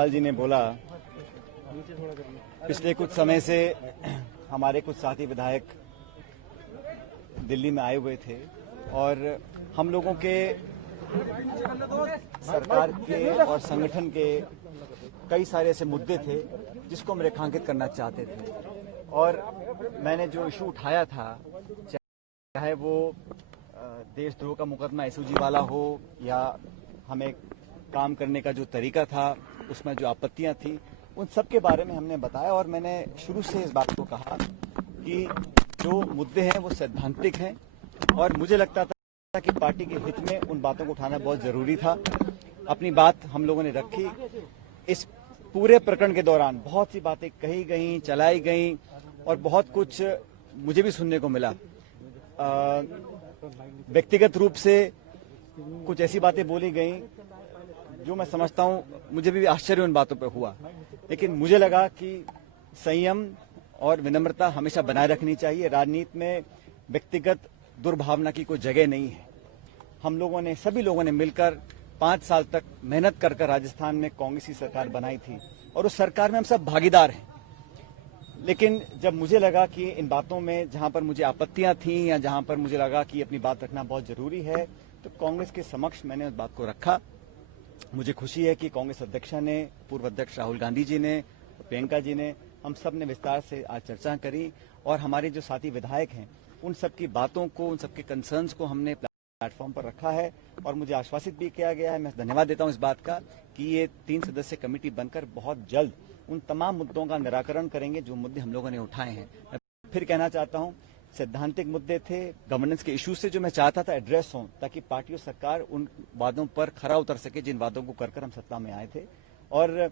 लाल जी ने बोला, पिछले कुछ समय से हमारे कुछ साथी विधायक दिल्ली में आए हुए थे और हम लोगों के सरकार के और संगठन के कई सारे ऐसे मुद्दे थे जिसको हम रेखांकित करना चाहते थे। और मैंने जो इशू उठाया था, चाहे वो देशद्रोह का मुकदमा एसओजी वाला हो या हमें काम करने का जो तरीका था उसमें जो आपत्तियां थी, उन सब के बारे में हमने बताया। और मैंने शुरू से इस बात को कहा कि जो मुद्दे हैं वो सैद्धांतिक हैं और मुझे लगता था कि पार्टी के हित में उन बातों को उठाना बहुत जरूरी था। अपनी बात हम लोगों ने रखी। इस पूरे प्रकरण के दौरान बहुत सी बातें कही गई, चलाई गई और बहुत कुछ मुझे भी सुनने को मिला। व्यक्तिगत रूप से कुछ ऐसी बातें बोली गई जो मैं समझता हूं मुझे भी आश्चर्य उन बातों पर हुआ, लेकिन मुझे लगा कि संयम और विनम्रता हमेशा बनाए रखनी चाहिए। राजनीति में व्यक्तिगत दुर्भावना की कोई जगह नहीं है। हम लोगों ने, सभी लोगों ने मिलकर 5 साल तक मेहनत कर राजस्थान में कांग्रेस की सरकार बनाई थी और उस सरकार में हम सब भागीदार हैं। लेकिन जब मुझे लगा कि इन बातों में जहां पर मुझे आपत्तियां थीं या जहां पर मुझे लगा कि अपनी बात रखना बहुत जरूरी है, तो कांग्रेस के समक्ष मैंने उस बात को रखा। मुझे खुशी है कि कांग्रेस अध्यक्ष ने, पूर्व अध्यक्ष राहुल गांधी जी ने, प्रियंका जी ने, हम सब ने विस्तार से आज चर्चा करी और हमारे जो साथी विधायक हैं उन सब की बातों को, उन सबके कंसर्न्स को हमने प्लेटफॉर्म पर रखा है। और मुझे आश्वासित भी किया गया है, मैं धन्यवाद देता हूं इस बात का, कि ये 3 सदस्य कमेटी बनकर बहुत जल्द उन तमाम मुद्दों का निराकरण करेंगे जो मुद्दे हम लोगों ने उठाए हैं। मैं फिर कहना चाहता हूं, सैद्धांतिक मुद्दे थे, गवर्नेंस के इश्यूज से जो मैं चाहता था एड्रेस हों, ताकि पार्टी और सरकार उन वादों पर खरा उतर सके जिन वादों को कर हम सत्ता में आए थे। और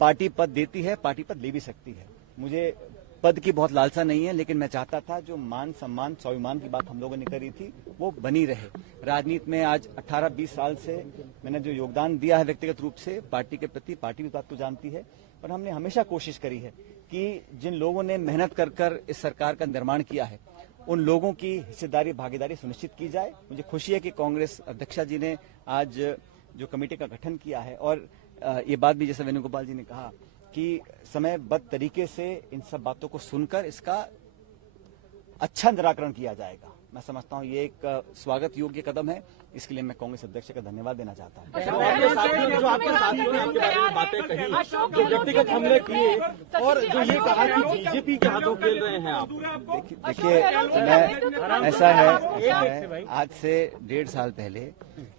पार्टी पद देती है, पार्टी पद ले भी सकती है। मुझे पद की बहुत लालसा नहीं है, लेकिन मैं चाहता था जो मान सम्मान स्वाभिमान की बात हम लोगों ने करी थी वो बनी रहे। राजनीति में आज 18-20 साल से मैंने जो योगदान दिया है व्यक्तिगत रूप से पार्टी के प्रति, पार्टी भी बात को जानती है। और हमने हमेशा कोशिश करी है कि जिन लोगों ने मेहनत कर इस सरकार का निर्माण किया है उन लोगों की हिस्सेदारी, भागीदारी सुनिश्चित की जाए। मुझे खुशी है कि कांग्रेस अध्यक्षा जी ने आज जो कमेटी का गठन किया है और ये बात भी जैसे वेणुगोपाल जी ने कहा कि समयबद्ध तरीके से इन सब बातों को सुनकर इसका अच्छा निराकरण किया जाएगा। मैं समझता हूं ये एक स्वागत योग्य कदम है। इसके लिए मैं कांग्रेस अध्यक्ष का धन्यवाद देना चाहता हूं। जो आपके साथियों ने आपके बारे में बातें कही, जो व्यक्तिगत हमले किए और जो ये कहा कि बीजेपी के हाथों खेल रहे हैं आप, देखिए मैं ऐसा है आज से 1.5 साल पहले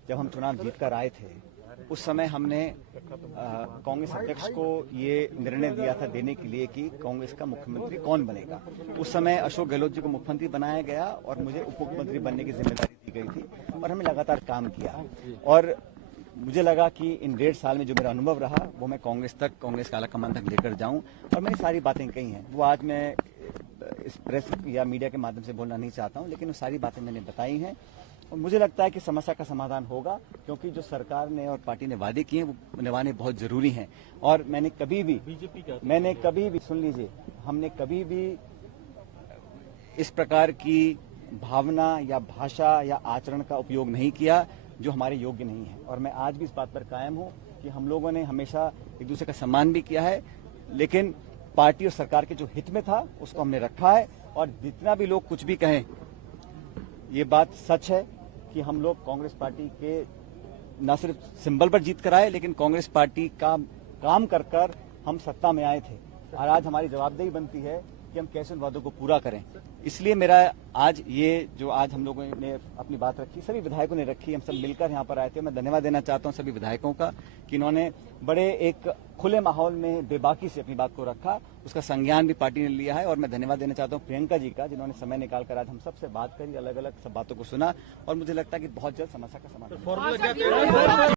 जब हम चुनाव जीतकर आए थे, उस समय हमने कांग्रेस अध्यक्ष को ये निर्णय दिया था देने के लिए कि कांग्रेस का मुख्यमंत्री कौन बनेगा। उस समय अशोक गहलोत जी को मुख्यमंत्री बनाया गया और मुझे उप मुख्यमंत्री बनने की जिम्मेदारी दी गई थी और हमने लगातार काम किया। और मुझे लगा कि इन 1.5 साल में जो मेरा अनुभव रहा वो मैं कांग्रेस का आलाकमान तक लेकर जाऊं। और मैंने सारी बातें कही हैं, वो आज मैं इस प्रेस या मीडिया के माध्यम से बोलना नहीं चाहता हूं, लेकिन वो सारी बातें मैंने बताई हैं। और मुझे लगता है कि समस्या का समाधान होगा, क्योंकि जो सरकार ने और पार्टी ने वादे किए हैं वो निभाने बहुत जरूरी हैं। और मैंने कभी भी सुन लीजिए, हमने कभी भी इस प्रकार की भावना या भाषा या आचरण का उपयोग नहीं किया जो हमारे योग्य नहीं है। और मैं आज भी इस बात पर कायम हूं कि हम लोगों ने हमेशा एक दूसरे का सम्मान भी किया है, लेकिन पार्टी और सरकार के जो हित में था उसको हमने रखा है। और जितना भी लोग कुछ भी कहें, ये बात सच है कि हम लोग कांग्रेस पार्टी के न सिर्फ सिंबल पर जीत कर आए, लेकिन कांग्रेस पार्टी का काम कर हम सत्ता में आए थे। और आज हमारी जवाबदेही बनती है कि हम कैसे उन वादों को पूरा करें। इसलिए मेरा आज ये जो आज हम लोगों ने अपनी बात रखी, सभी विधायकों ने रखी, हम सब मिलकर यहाँ पर आए थे। मैं धन्यवाद देना चाहता हूँ सभी विधायकों का कि इन्होंने बड़े एक खुले माहौल में बेबाकी से अपनी बात को रखा, उसका संज्ञान भी पार्टी ने लिया है। और मैं धन्यवाद देना चाहता हूँ प्रियंका जी का, जिन्होंने समय निकालकर आज हम सबसे बात करी, अलग अलग सब बातों को सुना और मुझे लगता है कि बहुत जल्द समस्या का समाधान।